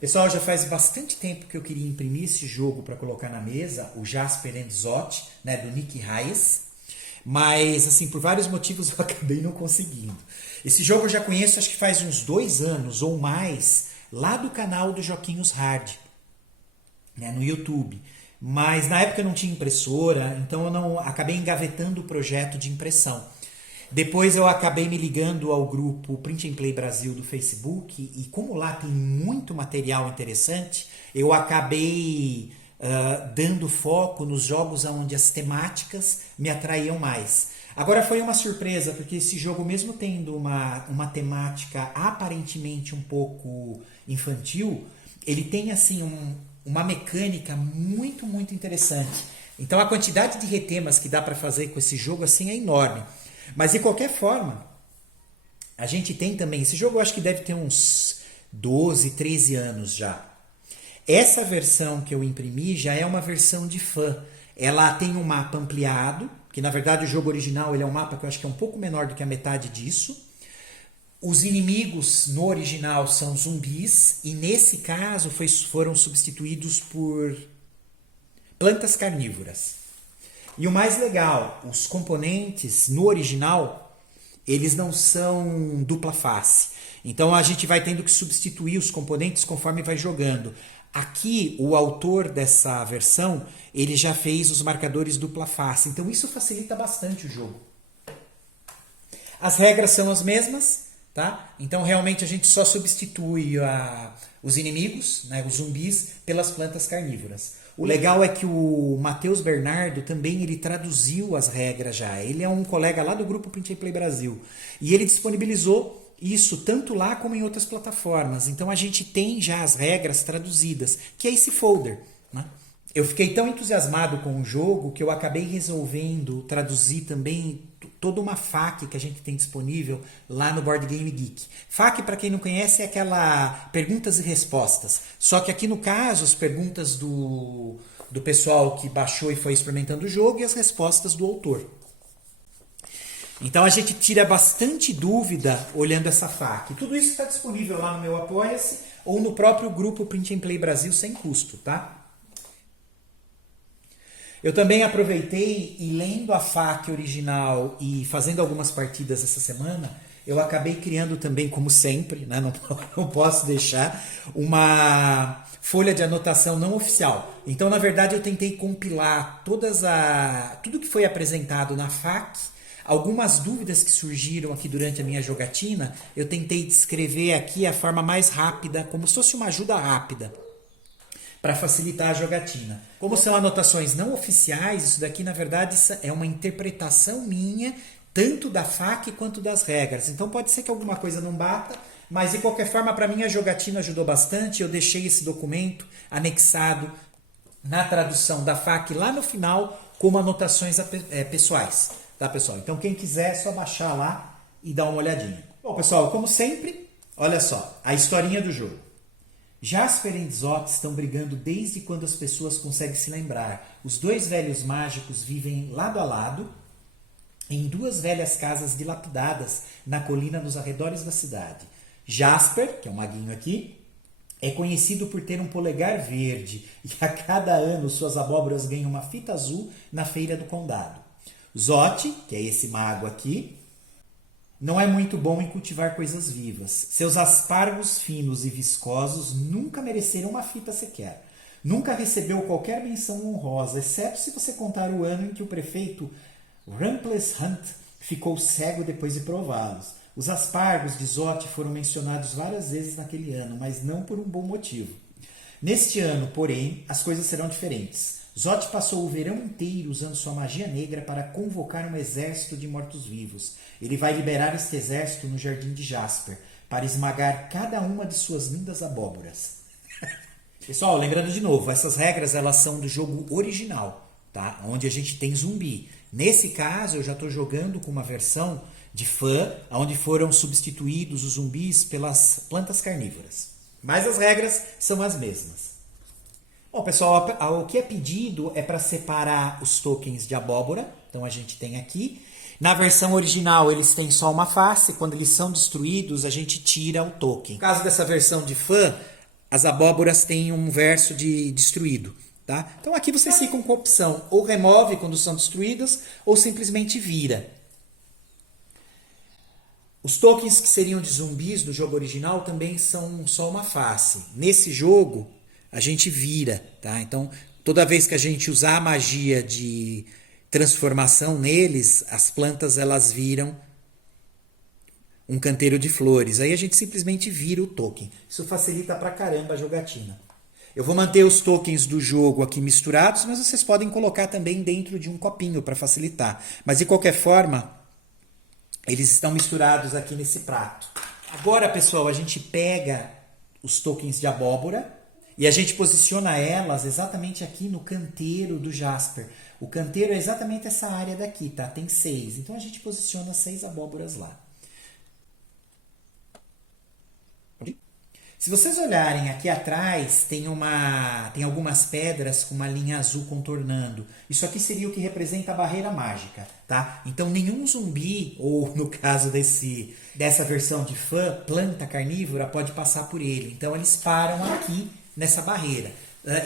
Pessoal, já faz bastante tempo que eu queria imprimir esse jogo para colocar na mesa, o Jasper and Zot, né, do Nick Hayes, mas assim, por vários motivos eu acabei não conseguindo. Esse jogo eu já conheço, acho que faz uns 2 anos ou mais, lá do canal do Joquinhos Hard, né, no YouTube. Mas na época eu não tinha impressora, então eu não acabei engavetando o projeto de impressão. Depois eu acabei me ligando ao grupo Print and Play Brasil do Facebook e como lá tem muito material interessante, eu acabei dando foco nos jogos onde as temáticas me atraíam mais. Agora foi uma surpresa, porque esse jogo, mesmo tendo uma temática aparentemente um pouco infantil, ele tem assim uma mecânica muito, muito interessante. Então a quantidade de retemas que dá para fazer com esse jogo assim é enorme. Mas de qualquer forma, a gente tem também, esse jogo eu acho que deve ter uns 12, 13 anos já. Essa versão que eu imprimi já é uma versão de fã. Ela tem um mapa ampliado, que na verdade o jogo original ele é um mapa que eu acho que é um pouco menor do que a metade disso. Os inimigos no original são zumbis e nesse caso foram substituídos por plantas carnívoras. E o mais legal, os componentes no original, eles não são dupla face. Então a gente vai tendo que substituir os componentes conforme vai jogando. Aqui, o autor dessa versão, ele já fez os marcadores dupla face. Então isso facilita bastante o jogo. As regras são as mesmas, tá? Então realmente a gente só substitui os inimigos, né, os zumbis, pelas plantas carnívoras. O legal é que o Matheus Bernardo também ele traduziu as regras já. Ele é um colega lá do grupo Print and Play Brasil. E ele disponibilizou isso tanto lá como em outras plataformas. Então a gente tem já as regras traduzidas, que é esse folder, né? Eu fiquei tão entusiasmado com o jogo que eu acabei resolvendo traduzir também toda uma FAQ que a gente tem disponível lá no Board Game Geek. FAQ, para quem não conhece, é aquela perguntas e respostas. Só que aqui no caso, as perguntas do pessoal que baixou e foi experimentando o jogo e as respostas do autor. Então a gente tira bastante dúvida olhando essa FAQ. Tudo isso está disponível lá no meu Apoia-se ou no próprio grupo Print and Play Brasil sem custo, tá? Eu também aproveitei e lendo a FAQ original e fazendo algumas partidas essa semana, eu acabei criando também, como sempre, né, não posso deixar, uma folha de anotação não oficial. Então, na verdade, eu tentei compilar tudo que foi apresentado na FAQ, algumas dúvidas que surgiram aqui durante a minha jogatina, eu tentei descrever aqui a forma mais rápida, como se fosse uma ajuda rápida, para facilitar a jogatina. Como são anotações não oficiais, isso daqui na verdade é uma interpretação minha, tanto da FAQ quanto das regras. Então pode ser que alguma coisa não bata, mas de qualquer forma para mim a jogatina ajudou bastante. Eu deixei esse documento anexado na tradução da FAQ lá no final como anotações pessoais, tá pessoal? Então quem quiser é só baixar lá e dar uma olhadinha. Bom pessoal, como sempre, olha só, a historinha do jogo. Jasper e Zot estão brigando desde quando as pessoas conseguem se lembrar. Os 2 velhos mágicos vivem lado a lado em 2 velhas casas dilapidadas na colina nos arredores da cidade. Jasper, que é um maguinho aqui, é conhecido por ter um polegar verde e a cada ano suas abóboras ganham uma fita azul na feira do condado. Zot, que é esse mago aqui, não é muito bom em cultivar coisas vivas. Seus aspargos finos e viscosos nunca mereceram uma fita sequer. Nunca recebeu qualquer menção honrosa, exceto se você contar o ano em que o prefeito Rumples Hunt ficou cego depois de prová-los. Os aspargos de Zot foram mencionados várias vezes naquele ano, mas não por um bom motivo. Neste ano, porém, as coisas serão diferentes. Zot passou o verão inteiro usando sua magia negra para convocar um exército de mortos-vivos. Ele vai liberar este exército no Jardim de Jasper, para esmagar cada uma de suas lindas abóboras. Pessoal, lembrando de novo, essas regras elas são do jogo original, tá? Onde a gente tem zumbi. Nesse caso, eu já estou jogando com uma versão de fã, onde foram substituídos os zumbis pelas plantas carnívoras. Mas as regras são as mesmas. Bom, pessoal, o que é pedido é para separar os tokens de abóbora. Então, a gente tem aqui. Na versão original, eles têm só uma face. Quando eles são destruídos, a gente tira o token. No caso dessa versão de fã, as abóboras têm um verso de destruído. Tá? Então aqui vocês ficam com a opção ou remove quando são destruídas ou simplesmente vira. Os tokens que seriam de zumbis do jogo original também são só uma face. Nesse jogo a gente vira. Tá? Então toda vez que a gente usar a magia de transformação neles, as plantas elas viram um canteiro de flores. Aí a gente simplesmente vira o token. Isso facilita pra caramba a jogatina. Eu vou manter os tokens do jogo aqui misturados, mas vocês podem colocar também dentro de um copinho para facilitar. Mas de qualquer forma, eles estão misturados aqui nesse prato. Agora, pessoal, a gente pega os tokens de abóbora e a gente posiciona elas exatamente aqui no canteiro do Jasper. O canteiro é exatamente essa área daqui, tá? Tem 6. Então a gente posiciona 6 abóboras lá. Se vocês olharem aqui atrás, tem algumas pedras com uma linha azul contornando. Isso aqui seria o que representa a barreira mágica, tá? Então nenhum zumbi, ou no caso dessa versão de fã, planta carnívora, pode passar por ele. Então eles param aqui nessa barreira.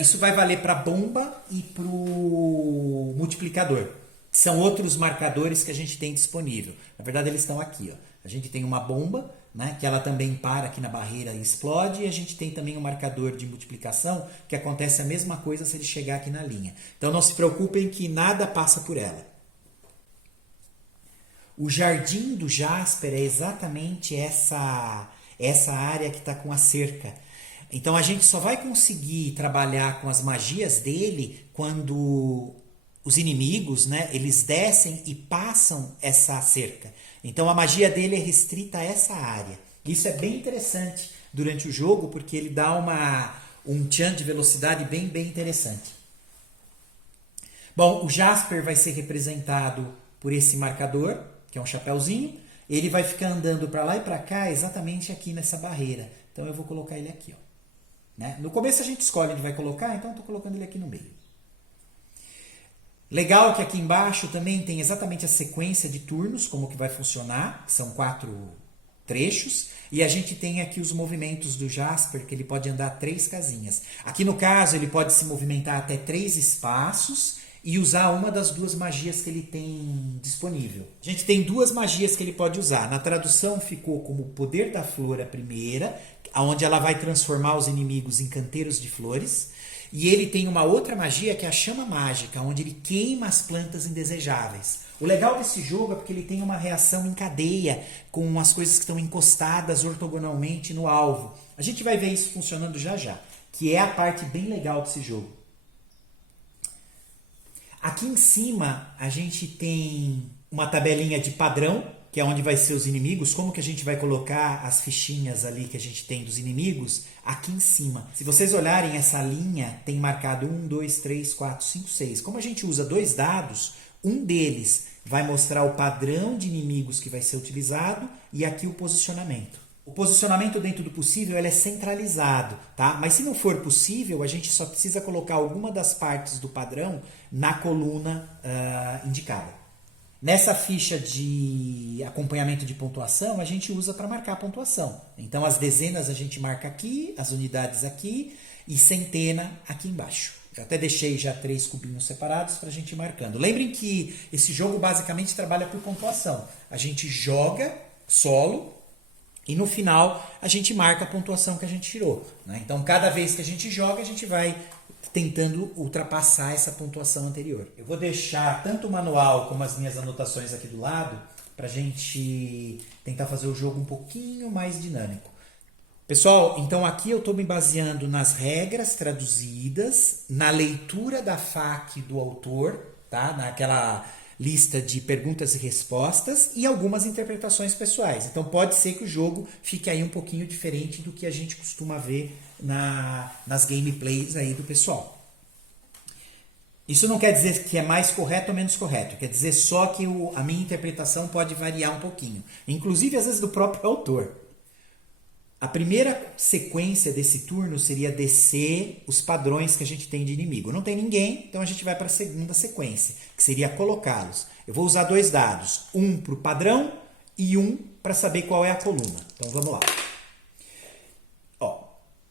Isso vai valer para a bomba e para o multiplicador. São outros marcadores que a gente tem disponível. Na verdade eles estão aqui, ó. A gente tem uma bomba, né, que ela também para aqui na barreira e explode, e a gente tem também um marcador de multiplicação, que acontece a mesma coisa se ele chegar aqui na linha. Então não se preocupem que nada passa por ela. O jardim do Jasper é exatamente essa área que está com a cerca. Então a gente só vai conseguir trabalhar com as magias dele quando os inimigos, né, eles descem e passam essa cerca. Então a magia dele é restrita a essa área. Isso é bem interessante durante o jogo, porque ele dá um tchan de velocidade bem interessante. Bom, o Jasper vai ser representado por esse marcador, que é um chapéuzinho. Ele vai ficar andando para lá e para cá exatamente aqui nessa barreira. Então eu vou colocar ele aqui, ó. Né? No começo a gente escolhe onde vai colocar, então eu estou colocando ele aqui no meio. Legal que aqui embaixo também tem exatamente a sequência de turnos, como que vai funcionar, são 4 trechos, e a gente tem aqui os movimentos do Jasper, que ele pode andar 3 casinhas. Aqui no caso ele pode se movimentar até 3 espaços e usar uma das 2 magias que ele tem disponível. A gente tem 2 magias que ele pode usar. Na tradução ficou como o poder da flor a primeira, onde ela vai transformar os inimigos em canteiros de flores. E ele tem uma outra magia que é a chama mágica, onde ele queima as plantas indesejáveis. O legal desse jogo é porque ele tem uma reação em cadeia com as coisas que estão encostadas ortogonalmente no alvo. A gente vai ver isso funcionando já já, que é a parte bem legal desse jogo. Aqui em cima a gente tem uma tabelinha de padrão, que é onde vai ser os inimigos, como que a gente vai colocar as fichinhas ali que a gente tem dos inimigos aqui em cima. Se vocês olharem essa linha, tem marcado 1, 2, 3, 4, 5, 6. Como a gente usa 2 dados, um deles vai mostrar o padrão de inimigos que vai ser utilizado e aqui o posicionamento. O posicionamento dentro do possível ele é centralizado, tá? Mas se não for possível, a gente só precisa colocar alguma das partes do padrão na coluna indicada. Nessa ficha de acompanhamento de pontuação, a gente usa para marcar a pontuação. Então, as dezenas a gente marca aqui, as unidades aqui e centena aqui embaixo. Eu até deixei já 3 cubinhos separados para a gente ir marcando. Lembrem que esse jogo basicamente trabalha por pontuação. A gente joga solo e no final a gente marca a pontuação que a gente tirou. Né? Então, cada vez que a gente joga, a gente vai tentando ultrapassar essa pontuação anterior. Eu vou deixar tanto o manual como as minhas anotações aqui do lado para a gente tentar fazer o jogo um pouquinho mais dinâmico. Pessoal, então aqui eu estou me baseando nas regras traduzidas, na leitura da FAQ do autor, tá? Naquela lista de perguntas e respostas e algumas interpretações pessoais. Então pode ser que o jogo fique aí um pouquinho diferente do que a gente costuma ver nas gameplays aí do pessoal. Isso não quer dizer que é mais correto ou menos correto, quer dizer só que a minha interpretação pode variar um pouquinho, inclusive às vezes do próprio autor. A primeira sequência desse turno seria descer os padrões que a gente tem de inimigo. Não tem ninguém, então a gente vai para a segunda sequência, que seria colocá-los. Eu vou usar 2 dados, um para o padrão e um para saber qual é a coluna. Então vamos lá.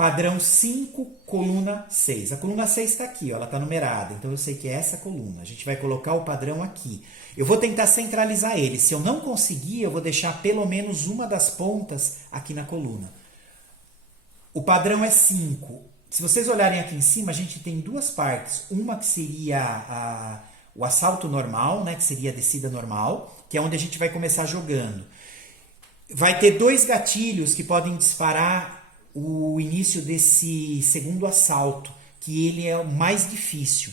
Padrão 5, coluna 6. A coluna 6 está aqui, ó, ela está numerada, então eu sei que é essa coluna. A gente vai colocar o padrão aqui. Eu vou tentar centralizar ele. Se eu não conseguir, eu vou deixar pelo menos uma das pontas aqui na coluna. O padrão é 5. Se vocês olharem aqui em cima, a gente tem duas partes. Uma que seria o assalto normal, né, que seria a descida normal, que é onde a gente vai começar jogando. Vai ter dois gatilhos que podem disparar o início desse segundo assalto, que ele é o mais difícil.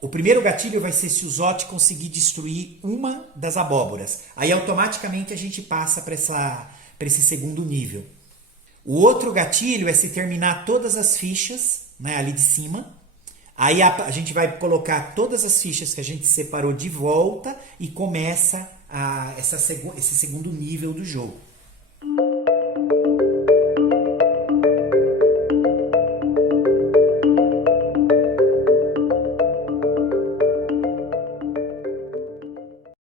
O primeiro gatilho vai ser se o Zot conseguir destruir uma das abóboras. Aí automaticamente a gente passa para esse segundo nível. O outro gatilho é se terminar todas as fichas, né, ali de cima. Aí a gente vai colocar todas as fichas que a gente separou de volta e começa esse segundo nível do jogo.